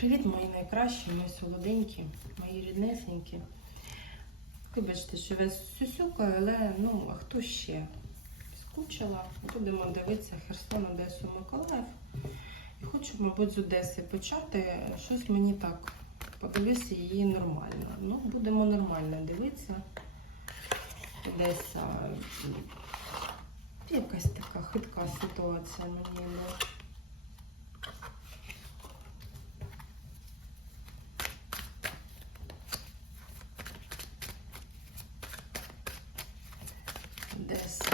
Привіт, мої найкращі, мої солоденькі, мої ріднесенькі. Вибачте, що я сюсюкаю, але ну, а хто ще? Скучила. Будемо дивитися Херсон, Одесу, Миколаїв. І хочу, мабуть, з Одеси почати. Щось мені так подивитися її нормально. Ну, будемо нормально дивитися. Одеса. Якась така хитка ситуація на ній. Одеса.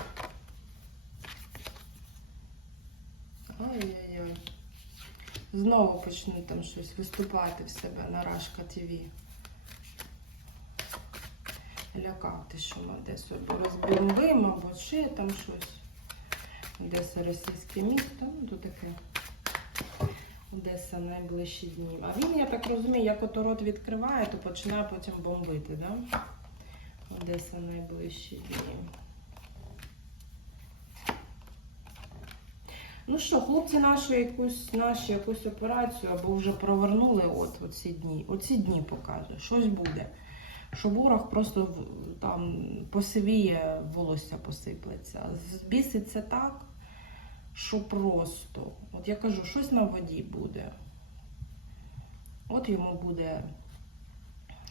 Ой-ой-ой. Знову почну там щось виступати в себе на Рашка ТВ. Лякати, що ми або розбомбимо, або ще там щось. Одеса російське місто. Ну, то таке. Одеса найближчі дні. А він, я так розумію, як ото рот відкриває, то починає потім бомбити, да? Одеса найближчі дні. Ну що, хлопці наші якусь, наші якусь операцію або вже провернули от оці дні. Оці дні покаже, щось буде. Що ворог просто там посивіє, волосся посиплеться. Збіситься так, що просто. От я кажу, щось на воді буде. От йому буде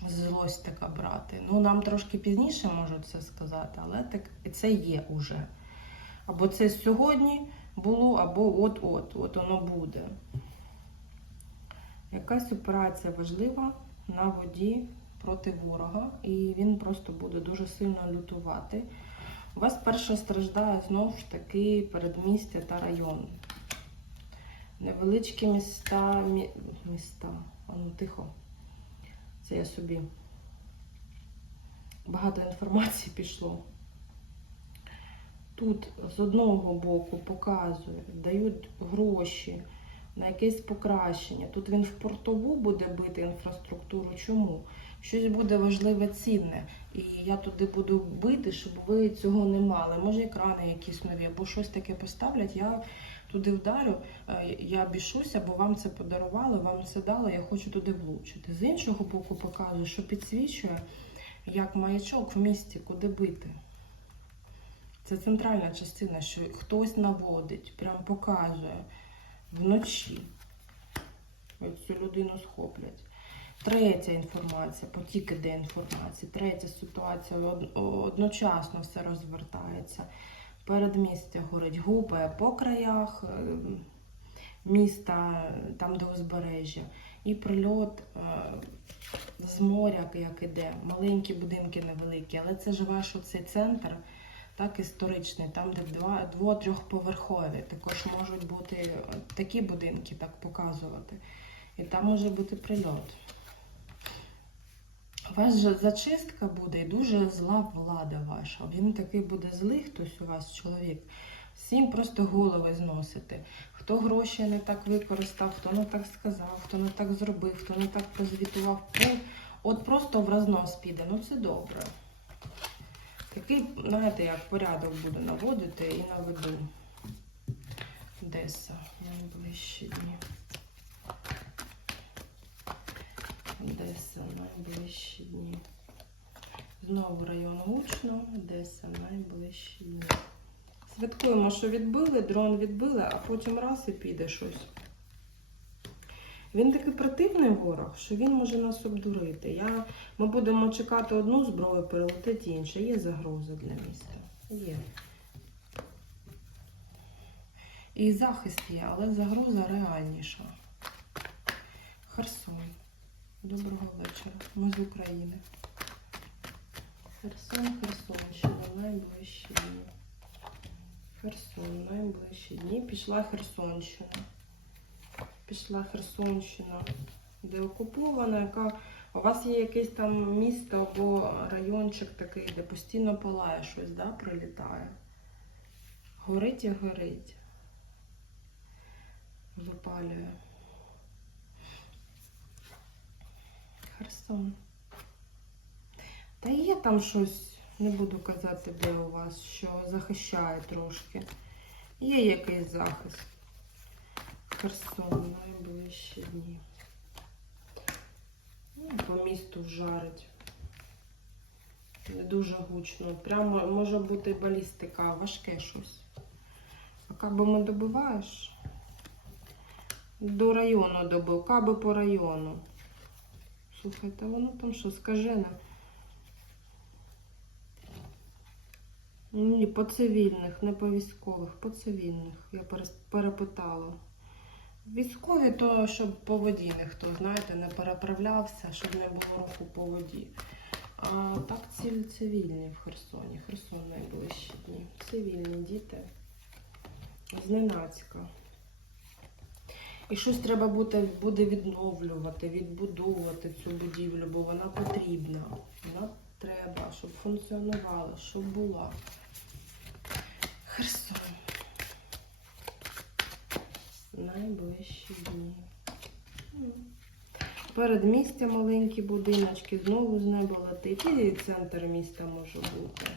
злость така брати. Ну, нам трошки пізніше можуть це сказати, але так це є уже. Або це сьогодні було, або от-от, от воно буде. Якась операція важлива на воді проти ворога, і він просто буде дуже сильно лютувати. У вас перше страждає знову ж таки передмістя та район. Невеличкі міста, мі- міста, ну тихо. Це я собі. Багато інформації пішло. Тут з одного боку показують, дають гроші на якесь покращення. Тут він в портову буде бити інфраструктуру. Чому? Щось буде важливе, цінне. І я туди буду бити, щоб ви цього не мали. Може, екрани якісь нові, або щось таке поставлять. Я туди вдарю, е, я бішуся, бо вам це подарували, вам це дали, я хочу туди влучити. З іншого боку, показує, що підсвічує як маячок в місті, куди бити. Це центральна частина, що хтось наводить, прям показує вночі. Ось цю людину схоплять. Третя інформація, потік іде інформації. Третя ситуація одночасно все розвертається. Передмістя горить, гупає по краях е, міста, там де узбережжя. І прильот е, з моря, як іде. Маленькі будинки невеликі, але це ж ваш оцей центр так історичний, там, де два, дво-трьохповерхові. Також можуть бути е, такі будинки, так показувати. І там може бути прильот. У вас же зачистка буде і дуже зла влада ваша. Він такий буде злий, хтось у вас чоловік. Всім просто голови зносити. Хто гроші не так використав, хто не так сказав, хто не так зробив, хто не так прозвітував. От просто в рознос піде. Ну це добре. Такий, знаєте, як порядок буду наводити і наведу. Одеса, найближчі дні. Одеса, найближчі дні. Знову район Учно, Одеса, найближчі дні. Святкуємо, що відбили, дрон відбили, а потім раз і піде щось. Він такий противний ворог, що він може нас обдурити. Я, ми будемо чекати одну зброю, перелетить інша. Є загроза для міста. Є. І захист є, але загроза реальніша. Херсон. Доброго вечора. Ми з України. Херсон, Херсонщина, найближчі дні. Херсон, найближчі дні. Пішла Херсонщина. Пішла Херсонщина, де окупована, яка. У вас є якесь там місто або райончик такий, де постійно палає щось, да, прилітає. Горить і горить. Випалює. Херсон. Та є там щось, не буду казати, де у вас, що захищає трошки. Є якийсь захист. Херсон найближчі дні. Ну, По місту вжарить. Не дуже гучно. Прямо може бути балістика, важке щось. А каби ми добиваєш? До району добив, каби по району. Слухайте, воно там що, скажене? Ні, по цивільних, не по військових, по цивільних. Я перепитала. Військові, то щоб по воді ніхто, знаєте, не переправлявся, щоб не було руху по воді. А так ціль цивільні в Херсоні. Херсон найближчі дні. Цивільні діти. Зненацька. І щось треба буде, буде відновлювати, відбудовувати цю будівлю, бо вона потрібна. Вона треба, щоб функціонувала, щоб була. Херсон. Найближчі дні. Передмістя маленькі будиночки, знову з неба летить. І центр міста може бути.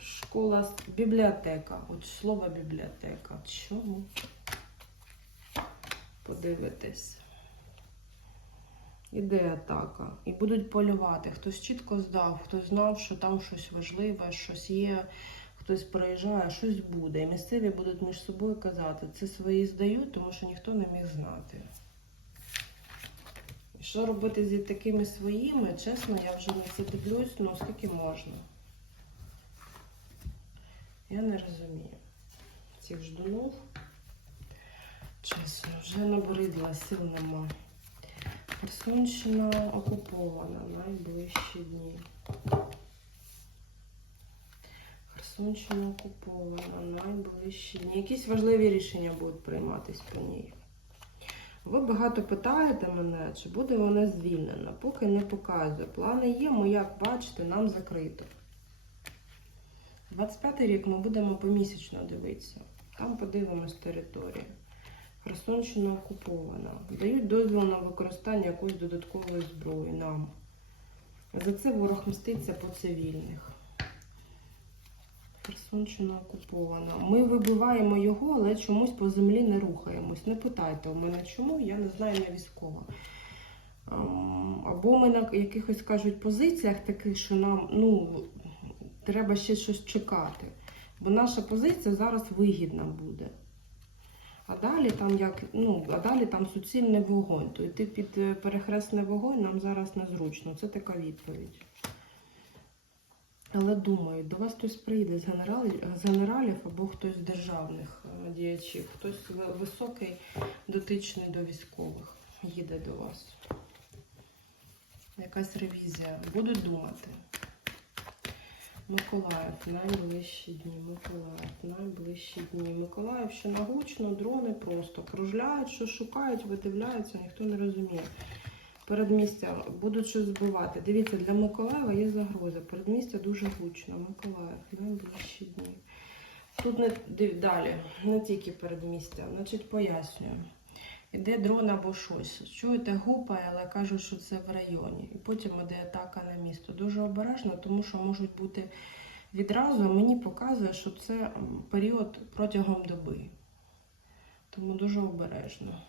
Школа, бібліотека. От слово бібліотека. Чому? Подивитись. Іде атака. І будуть полювати. Хтось чітко здав, хтось знав, що там щось важливе, щось є, хтось приїжджає, щось буде. І місцеві будуть між собою казати, це свої здають, тому що ніхто не міг знати. Що робити зі такими своїми, чесно, я вже на це дивлюсь, ну скільки можна. Я не розумію цих ждунов. Чесно, вже набридла, сил нема. Херсонщина окупована найближчі дні. Херсонщина окупована найближчі дні. Якісь важливі рішення будуть прийматись по ній. Ви багато питаєте мене, чи буде вона звільнена, поки не показує. Плани є, ми як бачите, нам закрито. 25 рік ми будемо помісячно дивитися. Там подивимось територію. Херсонщина окупована. Дають дозвіл на використання якоїсь додаткової зброї нам. За це ворог мститься по цивільних. Херсонщина окупована. Ми вибиваємо його, але чомусь по землі не рухаємось. Не питайте у мене чому, я не знаю не військова. Ем, Або ми на якихось кажуть позиціях таких, що нам ну, треба ще щось чекати. Бо наша позиція зараз вигідна буде. А далі там як, ну, а далі там суцільний вогонь. То йти під е, перехресний вогонь нам зараз незручно. Це така відповідь. Але думаю, до вас хтось прийде з генералів, з генералів або хтось з державних е, діячів, хтось високий, дотичний до військових їде до вас. Якась ревізія. Буду думати. Миколаїв, найближчі дні. Миколаїв, найближчі дні. Миколаївщина гучно, дрони просто кружляють, що шукають, видивляються, ніхто не розуміє. Передмістя будуть щось збивати. Дивіться, для Миколаєва є загроза. Передмістя дуже гучно. Миколаїв, найближчі дні. Тут не далі, не тільки передмістя, значить пояснюю. Іде дрон або щось. Чуєте, гупає, але кажуть, що це в районі. І потім іде атака на місто. Дуже обережно, тому що можуть бути відразу, мені показує, що це період протягом доби. Тому дуже обережно.